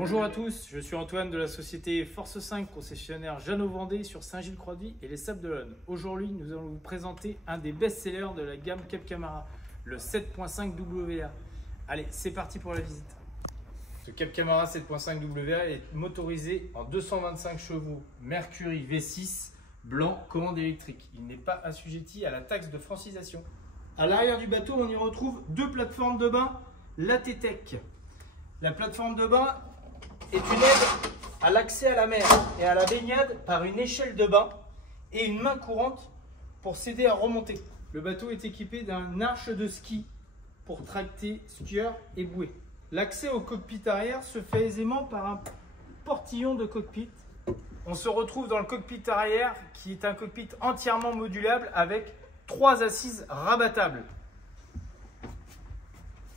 Bonjour à tous, je suis Antoine de la société Force 5, concessionnaire Jeannot-Vendée sur Saint-Gilles-Croix-de-Vie et les Sables d'Olonne. Aujourd'hui, nous allons vous présenter un des best-sellers de la gamme Cap Camara, le 7.5 WA. Allez, c'est parti pour la visite. Ce Cap Camara 7.5 WA est motorisé en 225 chevaux Mercury V6 blanc commande électrique. Il n'est pas assujetti à la taxe de francisation. À l'arrière du bateau, on y retrouve deux plateformes de bain Latetec. La plateforme de bain est une aide à l'accès à la mer et à la baignade par une échelle de bain et une main courante pour s'aider à remonter. Le bateau est équipé d'un arche de ski pour tracter skieurs et bouées. L'accès au cockpit arrière se fait aisément par un portillon de cockpit. On se retrouve dans le cockpit arrière qui est un cockpit entièrement modulable avec 3 assises rabattables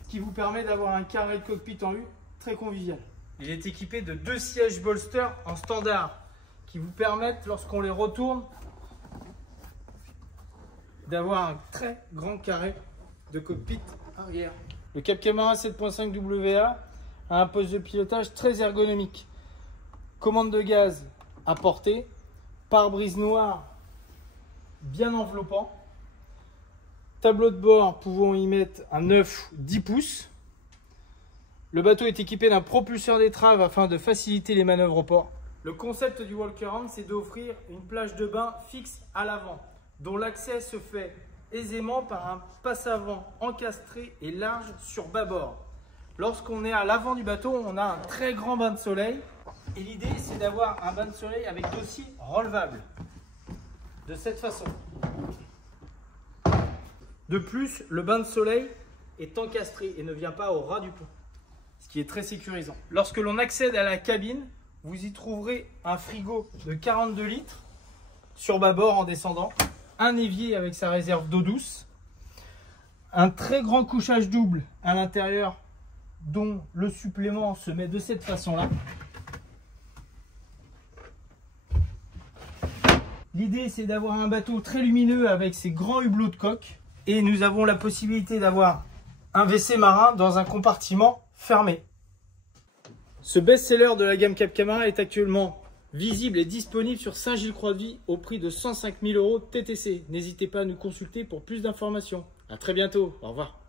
qui vous permet d'avoir un carré de cockpit en U très convivial. Il est équipé de 2 sièges bolster en standard qui vous permettent, lorsqu'on les retourne, d'avoir un très grand carré de cockpit arrière. Le Cap Camara 7.5 WA a un poste de pilotage très ergonomique. Commande de gaz à portée, pare-brise noir bien enveloppant, tableau de bord pouvant y mettre un 9 ou 10 pouces. Le bateau est équipé d'un propulseur d'étrave afin de faciliter les manœuvres au port. Le concept du walk-around, c'est d'offrir une plage de bain fixe à l'avant, dont l'accès se fait aisément par un passe-avant encastré et large sur bâbord. Lorsqu'on est à l'avant du bateau, on a un très grand bain de soleil. Et l'idée, c'est d'avoir un bain de soleil avec dossier relevable. De cette façon. De plus, le bain de soleil est encastré et ne vient pas au ras du pont, ce qui est très sécurisant. Lorsque l'on accède à la cabine, vous y trouverez un frigo de 42 litres sur bâbord en descendant, un évier avec sa réserve d'eau douce, un très grand couchage double à l'intérieur dont le supplément se met de cette façon-là. L'idée, c'est d'avoir un bateau très lumineux avec ses grands hublots de coque. Et nous avons la possibilité d'avoir un WC marin dans un compartiment fermé. Ce best-seller de la gamme Cap Camara est actuellement visible et disponible sur Saint-Gilles-Croix-de-Vie au prix de 105 000 € TTC. N'hésitez pas à nous consulter pour plus d'informations. À très bientôt. Au revoir.